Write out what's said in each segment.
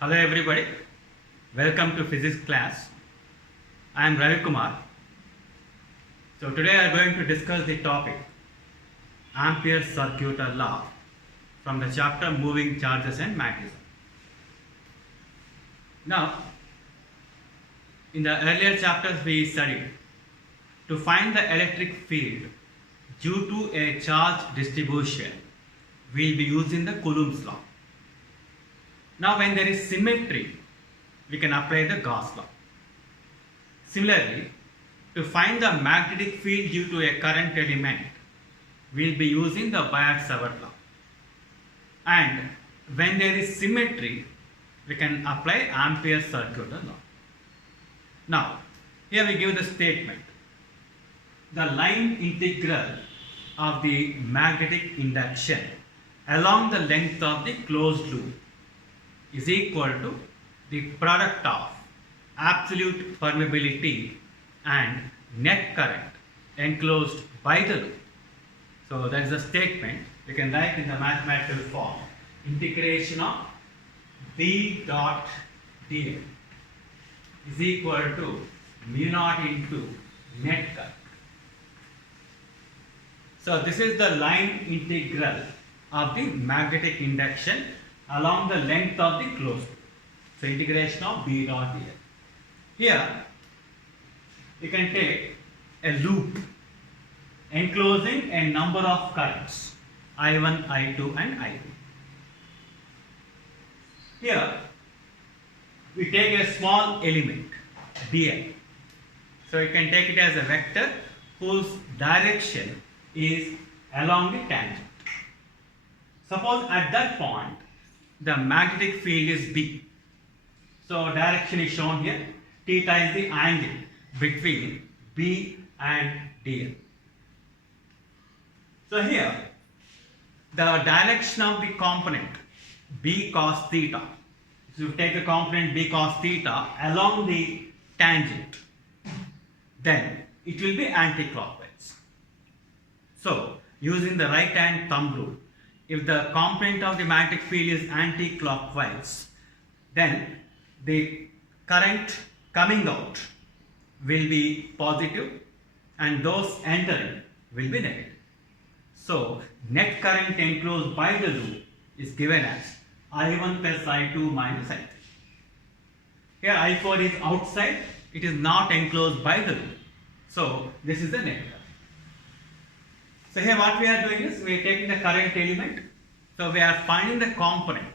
Hello everybody, welcome to physics class. I am Ravi Kumar. So today I am going to discuss the topic Ampere's circular law from the chapter moving charges and magnetism. Now, in the earlier chapters we studied to find the electric field due to a charge distribution we will be using the Coulomb's law. Now when there is symmetry, we can apply the Gauss law. Similarly, to find the magnetic field due to a current element, we will be using the Biot-Savart law. And when there is symmetry, we can apply Ampere's circular law. Now, here we give the statement. The line integral of the magnetic induction along the length of the closed loop is equal to the product of absolute permeability and net current enclosed by the loop. So that is a statement we can write in the mathematical form. Integration of B dot dl is equal to mu naught into net current. So this is the line integral of the magnetic induction along the length of the closed loop. So integration of B dot dl. Here you can take a loop enclosing a number of currents I1, I2 and I3. Here we take a small element dl. So you can take it as a vector whose direction is along the tangent. Suppose at that point the magnetic field is B. So direction is shown here. Theta is the angle between B and dl. So here the direction of the component B cos theta. So you take the component B cos theta along the tangent, then it will be anti-clockwise. So using the right hand thumb rule, if the component of the magnetic field is anti-clockwise, then the current coming out will be positive and those entering will be negative. So net current enclosed by the loop is given as I1 plus I2 minus I3. Here I4 is outside, it is not enclosed by the loop. So this is the net current. So here what we are doing is we are taking the current element. So we are finding the component,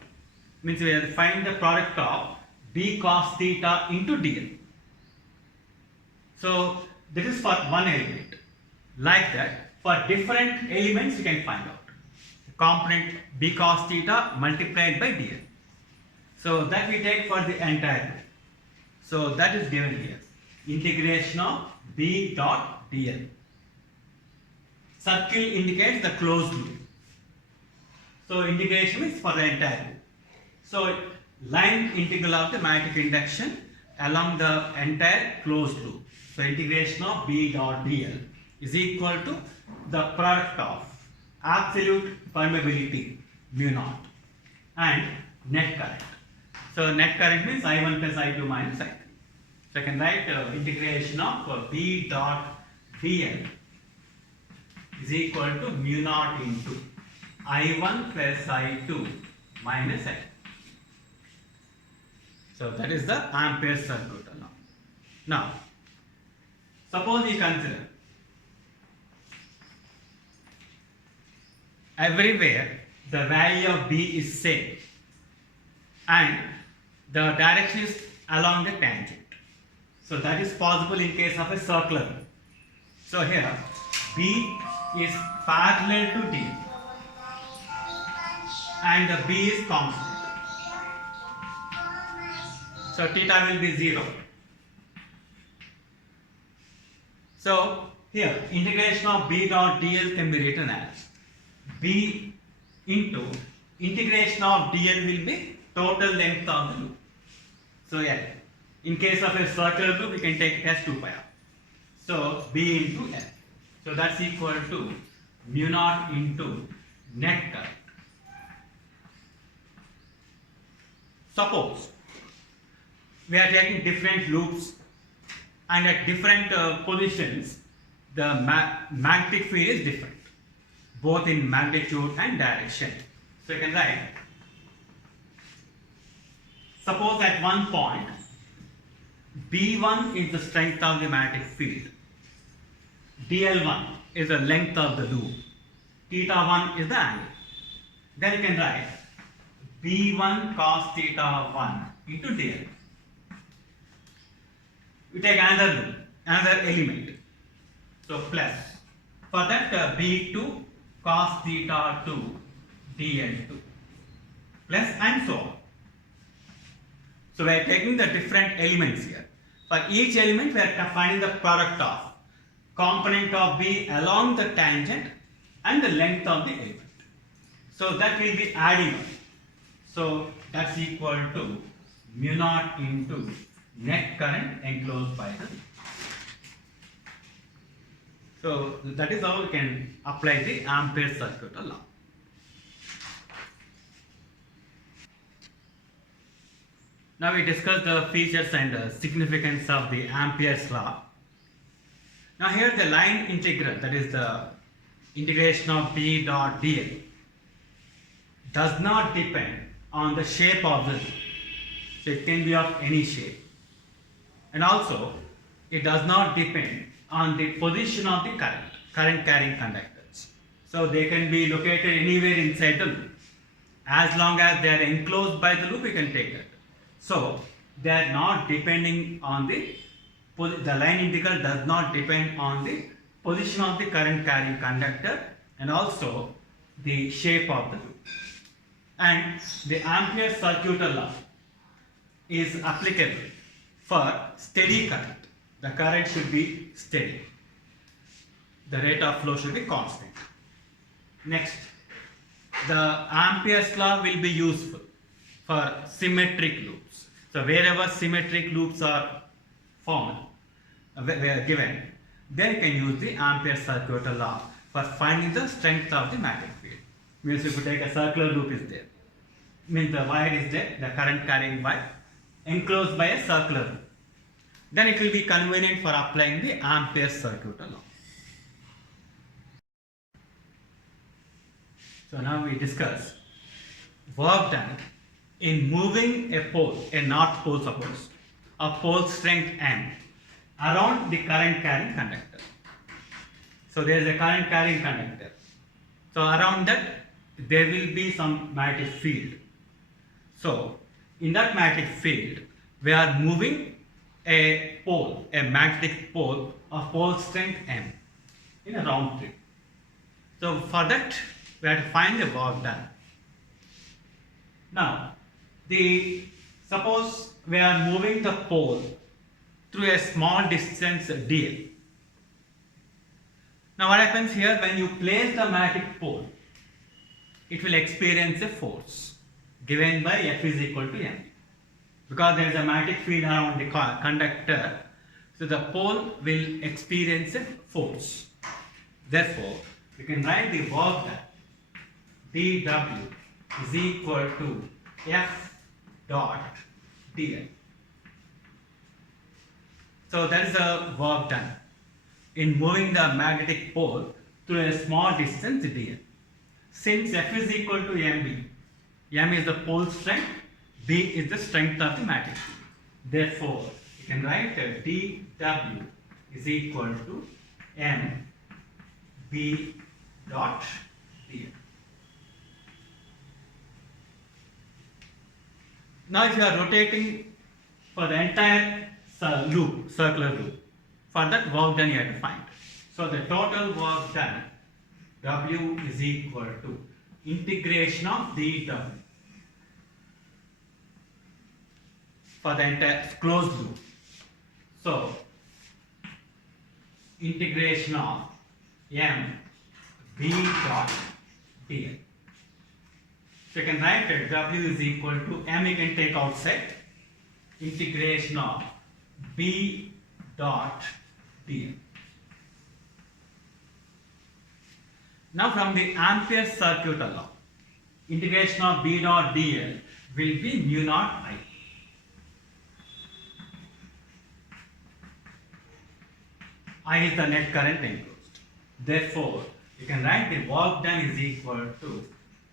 means we are finding the product of B cos theta into dl. So this is for one element. Like that, for different elements we can find out. The component B cos theta multiplied by dl. So that we take for the entire loop. So that is given here. Integration of B dot dl. Circle indicates the closed loop. So integration is for the entire loop. So line integral of the magnetic induction along the entire closed loop. So integration of B dot dl is equal to the product of absolute permeability mu naught and net current. So net current means I1 plus I2 minus I3. So I can write integration of B dot dl is equal to mu naught into I1 plus I2 minus I. So that is the Ampere's circular law. Now, suppose you consider everywhere the value of B is same and the direction is along the tangent. So that is possible in case of a circular loop. So here B is parallel to D and the B is constant. So theta will be 0. So here integration of B dot dl can be written as B into integration of dl will be total length of the loop. So yeah, in case of a circular loop we can take it as 2 pi r. So B into L. So that's equal to mu naught into net current. Suppose we are taking different loops and at different positions the magnetic field is different, both in magnitude and direction. So you can write, suppose at one point B1 is the strength of the magnetic field, dl1 is the length of the loop, theta 1 is the angle. Then you can write B1 cos theta 1 into dl. We take another loop, another element. So plus, for that B2 cos theta 2 dl2 plus and so on. So we are taking the different elements here. For each element we are finding the product of component of B along the tangent and the length of the element. So that will be adding up. So that's equal to mu naught into net current enclosed by the loop. So that is how we can apply the Ampere's circuit law. Now we discuss the features and significance of the Ampere's law. Now here the line integral, that is the integration of B dot dl, does not depend on the shape of the loop. So it can be of any shape. And also it does not depend on the position of the current carrying conductors. So they can be located anywhere inside the loop. As long as they are enclosed by the loop, we can take that. So they are not depending on the line integral does not depend on the position of the current carrying conductor and also the shape of the loop. And the Ampere's circuit law is applicable for steady current. The current should be steady. The rate of flow should be constant. Next, the Ampere's law will be useful for symmetric loops. So wherever symmetric loops are found, given, then you can use the Ampere's circuit law for finding the strength of the magnetic field. Means if you take a circular loop is there, means the wire is there, the current carrying wire enclosed by a circular loop. Then it will be convenient for applying the Ampere's circuit law. So now we discuss work done in moving a pole, a north pole suppose, a pole strength M around the current carrying conductor. So there is a current carrying conductor. So around that there will be some magnetic field. So in that magnetic field we are moving a pole, a magnetic pole of pole strength M in a round trip. So for that we have to find the work done. Now suppose we are moving the pole through a small distance dl. Now what happens here, when you place the magnetic pole, it will experience a force given by F is equal to M. Because there is a magnetic field around the conductor, so the pole will experience a force. Therefore, you can write the work done dW is equal to F dot dl. So that is the work done in moving the magnetic pole through a small distance dl. Since F is equal to Mb, M is the pole strength, B is the strength of the magnetic field. Therefore, you can write dW is equal to Mb dot dl. Now if you are rotating for the entire loop, circular loop, for that work done you have to find. So the total work done, W is equal to integration of dW for the entire closed loop. So integration of M B dot dl. So you can write that W is equal to M, you can take outside, integration of B dot dl. Now from the Ampere's circuit law, integration of B dot dl will be mu naught I. I is the net current enclosed. Therefore, you can write the work done is equal to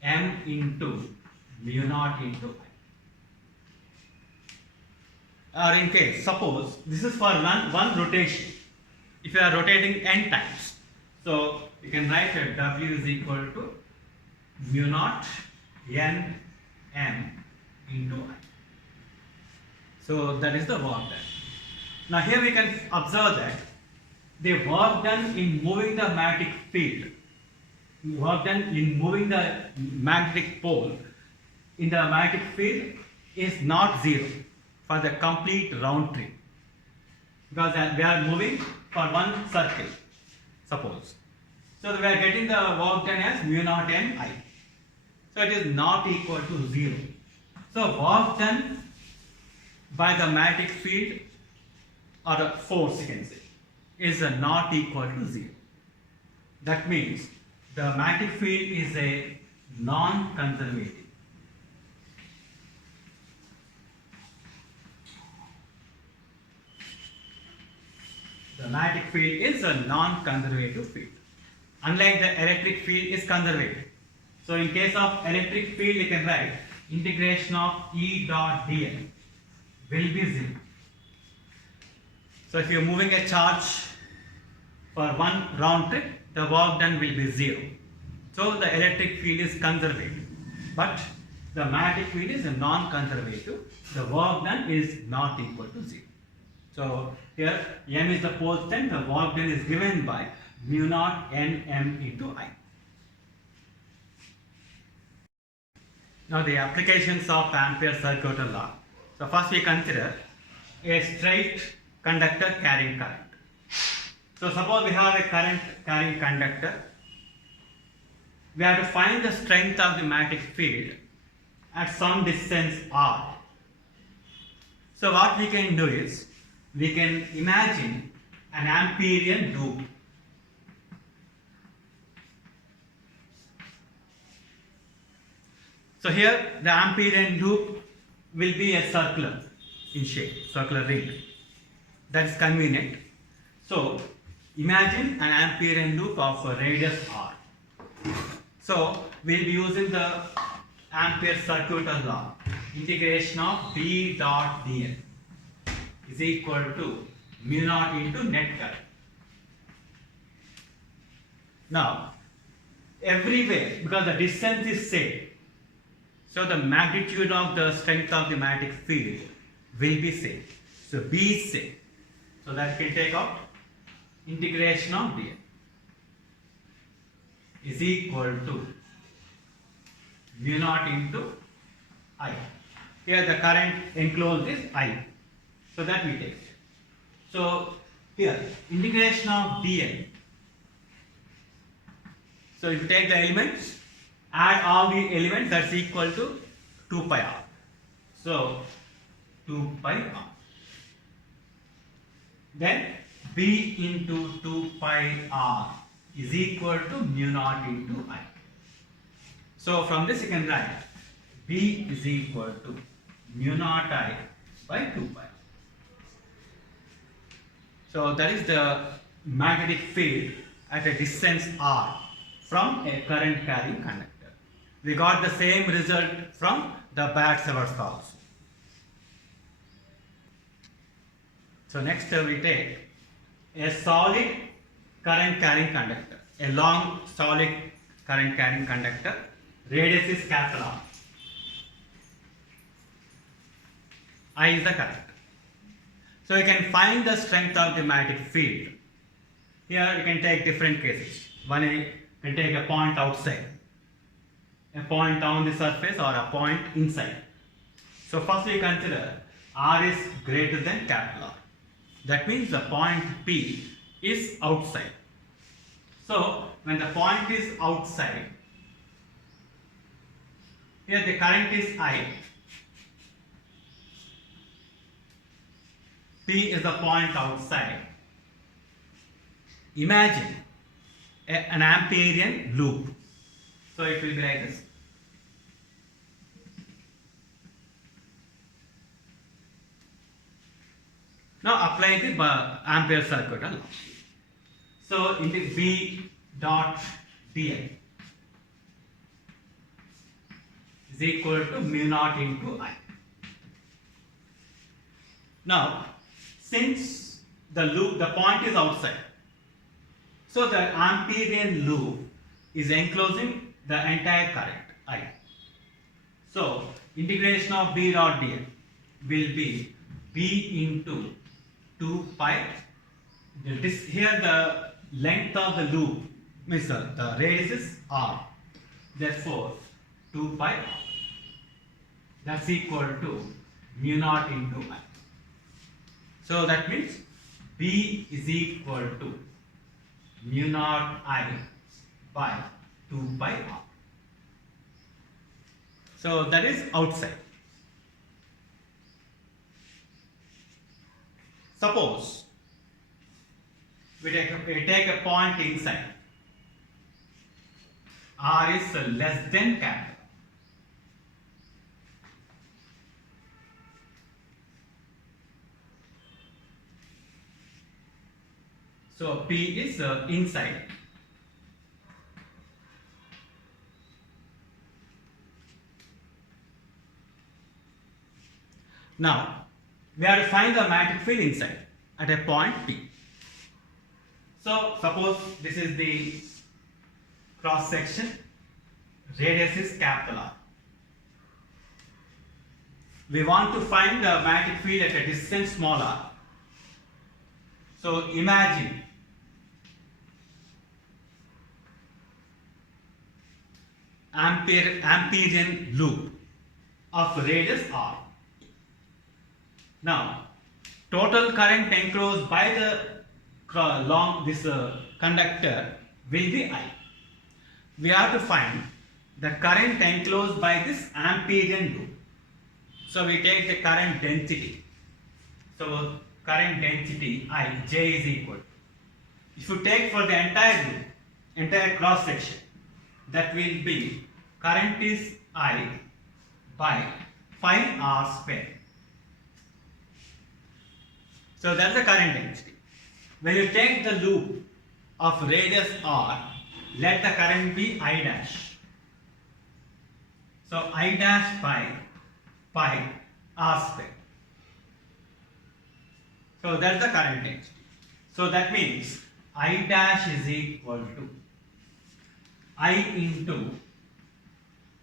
M into mu naught into I. Or in case, suppose this is for one rotation. If you are rotating n times, so you can write that W is equal to mu naught n m into I. So that is the work done. Now here we can observe that the work done in moving the magnetic field, work done in moving the magnetic pole in the magnetic field is not zero for the complete round trip, because we are moving for one circle, suppose. So we are getting the work done as mu naught n I. So it is not equal to 0. So work done by the magnetic field or the force, you can say, is not equal to 0. That means the magnetic field is a non-conservative. The magnetic field is a non-conservative field. Unlike the electric field is conservative. So in case of electric field, you can write integration of E dot dl will be 0. So if you are moving a charge for one round trip, the work done will be 0. So the electric field is conservative, but the magnetic field is a non-conservative. The work done is not equal to 0. So here m is the pole strength. The work done is given by mu naught n m into I. Now the applications of Ampere's circular law. So first we consider a straight conductor carrying current. So suppose we have a current carrying conductor. We have to find the strength of the magnetic field at some distance r. So what we can do is, we can imagine an Amperian loop. So here the Amperian loop will be a circular in shape, circular ring. That is convenient. So imagine an Amperian loop of a radius r. So we will be using the Ampere's circular law. Integration of B dot dl is equal to mu naught into net current. Now everywhere, because the distance is same, so the magnitude of the strength of the magnetic field will be same. So B is same. So that can take out integration of dl is equal to mu naught into I. Here the current enclosed is I. So that we take. So here integration of dl. So if you take the elements, add all the elements, that's equal to 2 pi r. So 2 pi r. Then B into 2 pi r is equal to mu naught into I. So from this you can write B is equal to mu naught I by 2 pi. So that is the magnetic field at a distance r from a current carrying conductor. We got the same result from the Biot-Savart also. So next we take a solid current carrying conductor, a long solid current carrying conductor. Radius is capital R. I is the current. So you can find the strength of the magnetic field. Here you can take different cases. One, you can take a point outside, a point on the surface, or a point inside. So first we consider R is greater than capital R. That means the point P is outside. So when the point is outside, here the current is I. P is the point outside. Imagine an Amperian loop. So it will be like this. Now apply the Ampere circuit law. So in the B dot dl is equal to mu naught into I. Now, since the point is outside, so the Amperian loop is enclosing the entire current I. So integration of B dot dl will be B into 2 pi. Here the length of the loop means the radius is r. Therefore 2 pi r. That's equal to mu naught into I. So that means B is equal to mu naught I by 2 pi r. So that is outside. Suppose we take a point inside. R is less than capital. So P is inside. Now we have to find the magnetic field inside at a point P. So suppose this is the cross section, radius is capital R. We want to find the magnetic field at a distance small r. So imagine Amperian loop of radius r. Now total current enclosed by the conductor will be I. We have to find the current enclosed by this Amperian loop. So we take the current density. So current density I, J is equal. If you take for the entire loop, entire cross section, that will be current is I by phi r square. So that's the current density. When you take the loop of radius r, let the current be I dash. So I dash by pi r square. So that's the current density. So that means I dash is equal to I into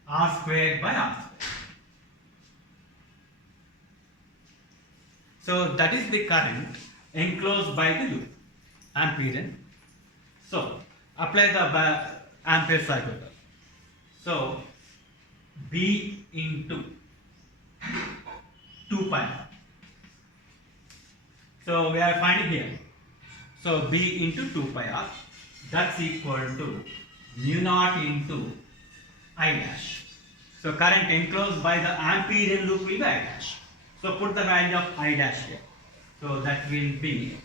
r square by r square. So that is the current enclosed by the loop, Amperian. So apply the Ampere circuit. So B into 2 pi. So we are finding here. So B into 2 pi r, that's equal to mu naught into I dash. So current enclosed by the Amperian loop will be I dash. So put the value of I dash here. So that will be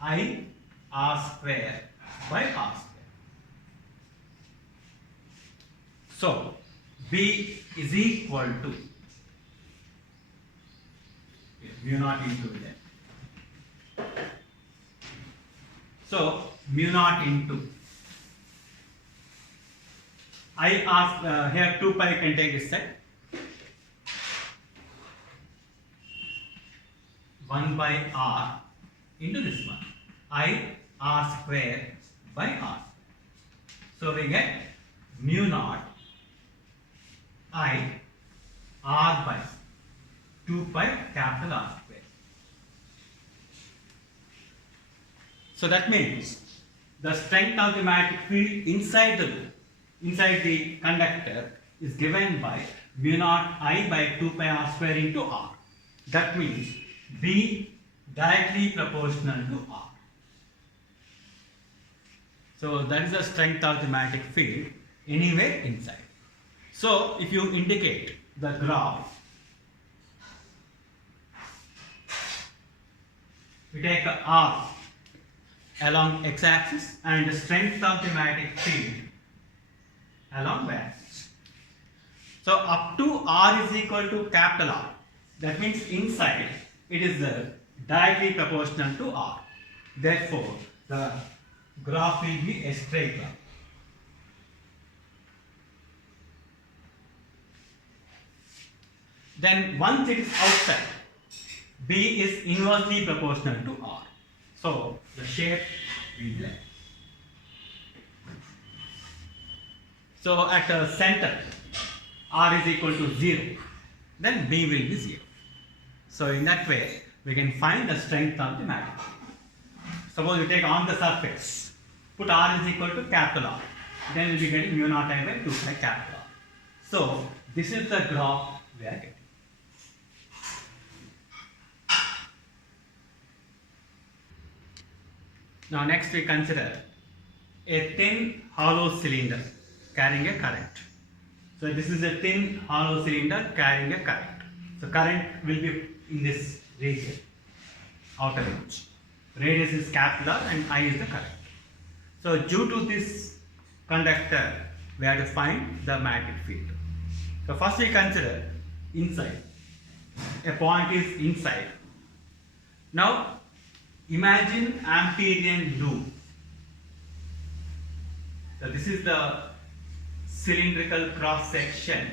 I r square by r square. So B is equal to mu naught into that. So mu naught into I r here 2 pi can take this side. 1 by r into this one. I r square by r. So we get mu naught I r by 2 pi capital R square. So that means the strength of the magnetic field inside the loop, inside the conductor, is given by mu naught I by 2 pi r square into r. That means B directly proportional to r. So that is the strength of the magnetic field anywhere inside. So if you indicate the graph, we take a r along x-axis and the strength of the magnetic field along y-axis. So up to r is equal to capital R. That means inside it is directly proportional to R. Therefore, the graph will be a straight line. Then once it is outside, B is inversely proportional to R. So the shape will be like. So at the center, R is equal to 0, then B will be 0. So in that way, we can find the strength of the magnet. Suppose you take on the surface, put R is equal to capital R, then we'll be getting mu naught I by 2 pi capital R. So this is the graph we are getting. Now next we consider a thin hollow cylinder carrying a current. So this is a thin hollow cylinder carrying a current. So current will be in this region, outer edge. Radius is capital R and I is the current. So due to this conductor, we have to find the magnetic field. So first we consider inside. A point is inside. Now imagine Amperian loop. So this is the cylindrical cross section.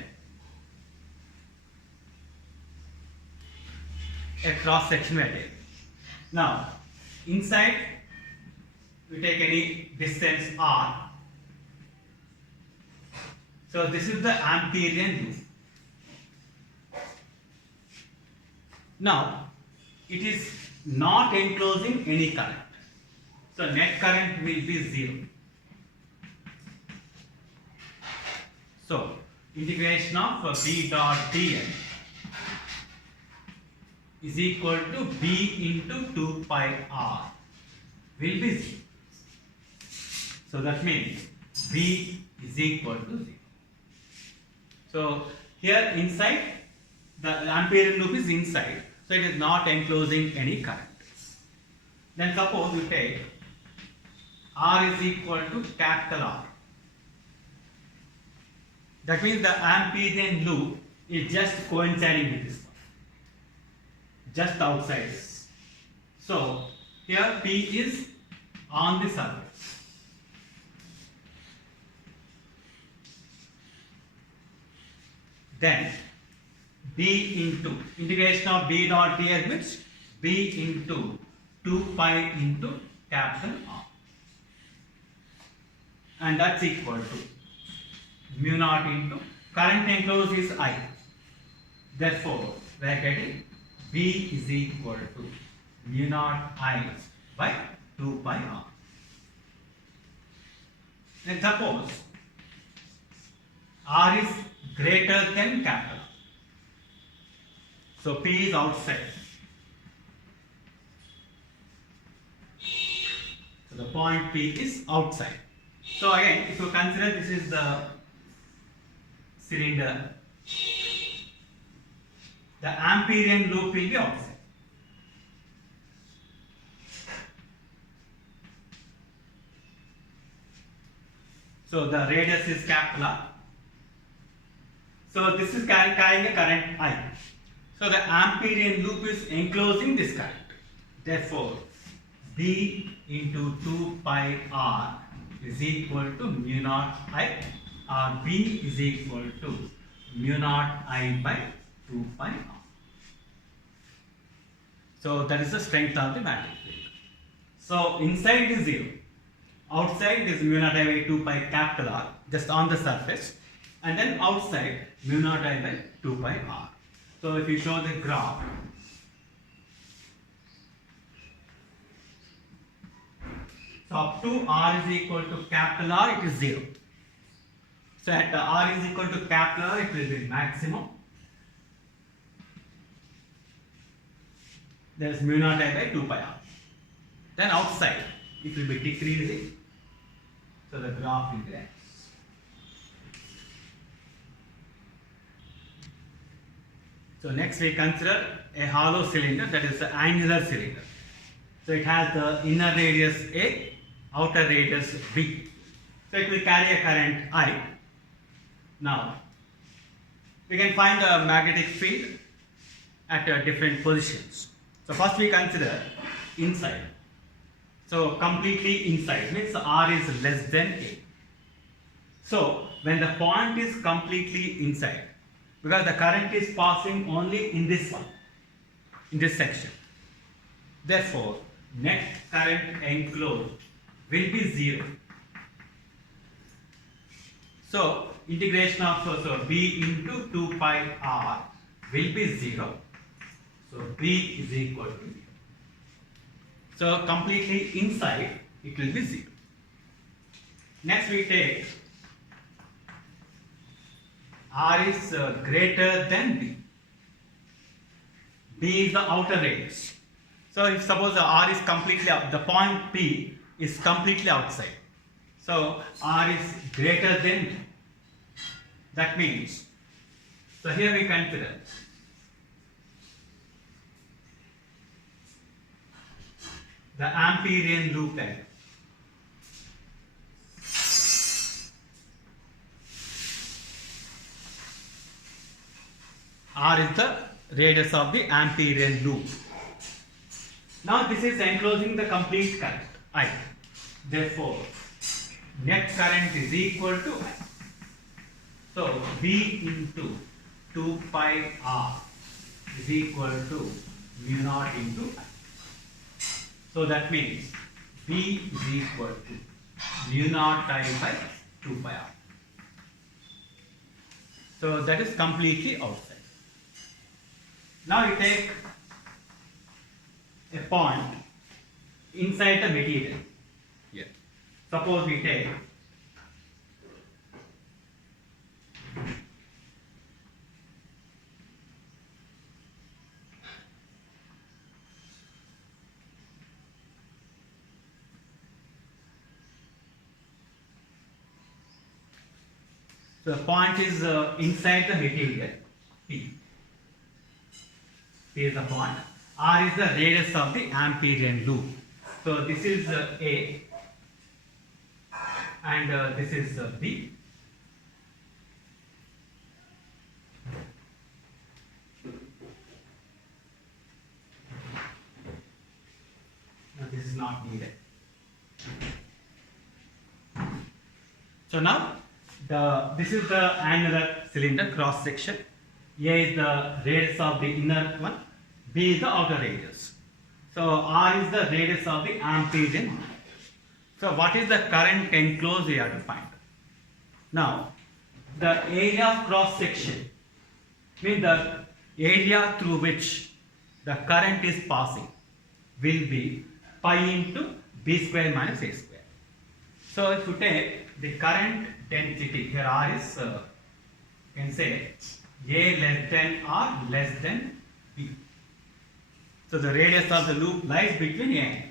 A cross section we take. Now inside we take any distance R. So this is the Amperian loop. Now it is not enclosing any current. So net current will be 0. So integration of B dot dl is equal to B into 2 pi R will be 0. So that means B is equal to 0. So here inside, the Amperian loop is inside, so it is not enclosing any current. Then suppose we take R is equal to capital R. That means the Amperian loop is just coinciding with this one, just outside this. So here P is on the surface. Then B into integration of B dot dl which B into 2 pi into capital R, and that's equal to mu naught into current enclosed is I. Therefore, we are getting B is equal to mu naught I by 2 pi R. Then suppose R is greater than capital R. So P is outside. So the point P is outside. So again, if you consider this is the cylinder, the Amperian loop will be outside. So the radius is capital R. So this is carrying a current I. So the Amperian loop is enclosing this current. Therefore, B into 2 pi R is equal to mu naught I, or B is equal to mu naught I by 2 pi R. So that is the strength of the magnetic field. So inside is 0. Outside is mu naught I by 2 pi capital R, just on the surface. And then outside mu naught I by 2 pi R. So if you show the graph, so up to R is equal to capital R, it is 0. So at R is equal to capital R, it will be maximum. There is mu naught I by 2 pi R. Then outside, it will be decreasing. So the graph will be there. So next we consider a hollow cylinder, that is the angular cylinder. So it has the inner radius A, outer radius B. So it will carry a current I. Now we can find the magnetic field at different positions. So first we consider inside. So completely inside means R is less than A. So when the point is completely inside, because the current is passing only in this one, in this section. Therefore, net current enclosed will be 0. So integration of B into 2 pi R will be 0. So B is equal to 0. So completely inside it will be 0. Next we take R is greater than B. B is the outer radius. So if suppose the R is completely out, the point P is completely outside. So R is greater than B. That means, so here we consider the Amperian loop length. R is the radius of the Amperian loop. Now this is enclosing the complete current I. Therefore, net current is equal to I. So B into 2 pi R is equal to mu naught into I. So that means B is equal to mu naught I by 2 pi R. So that is completely outside. Now we take a point inside the material. Yeah. Suppose we take so the point is inside the material P. P is the point. R is the radius of the Amperian loop. So this is A and this is B. Now this is not needed. So now this is the annular cylinder cross section. A is the radius of the inner one, B is the outer radius. So R is the radius of the Amperian loop. So what is the current enclosed we have to find? Now the area of cross section means the area through which the current is passing will be pi into B square minus A square. So if you take the current density, here R is you can say A less than R less than B. So the radius of the loop lies between A and B.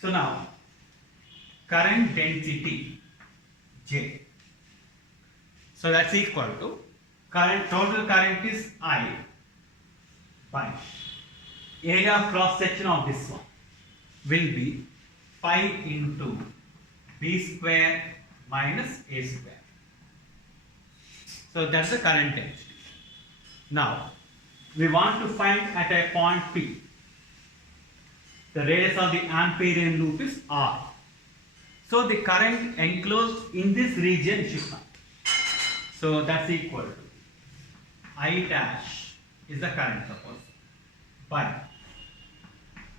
So now current density J. So that's equal to total current is I by area of cross section of this one will be pi into B square minus A square. So that's the current density. Now we want to find at a point P the radius of the Amperian loop is R. So the current enclosed in this region should come. So that's equal to I dash is the current suppose by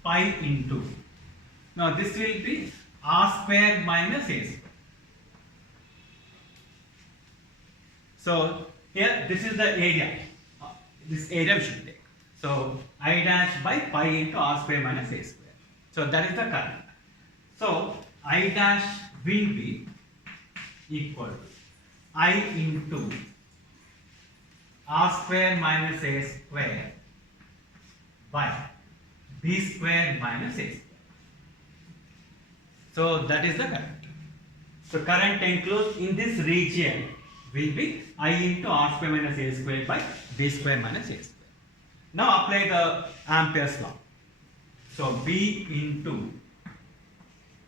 pi into, now this will be R square minus A square. So here this is the area, this area we should take. So I dash by pi into R square minus A square. So that is the current. So I dash will be equal to I into R square minus A square by B square minus A square. So that is the current. So current enclosed in this region will be I into R square minus A square by B square minus A square. Now apply the Ampere's law. So B into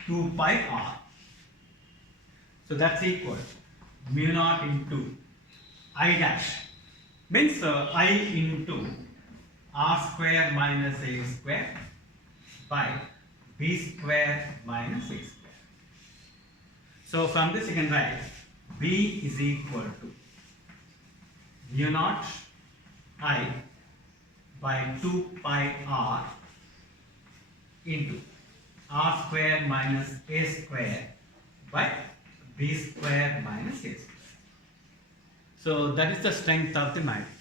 2 pi R. So that's equal to mu naught into I dash means I into r square minus a square by b square minus a square. So from this you can write b is equal to mu naught I by 2 pi r into r square minus a square by b square minus a square. So that is the strength of the matrix.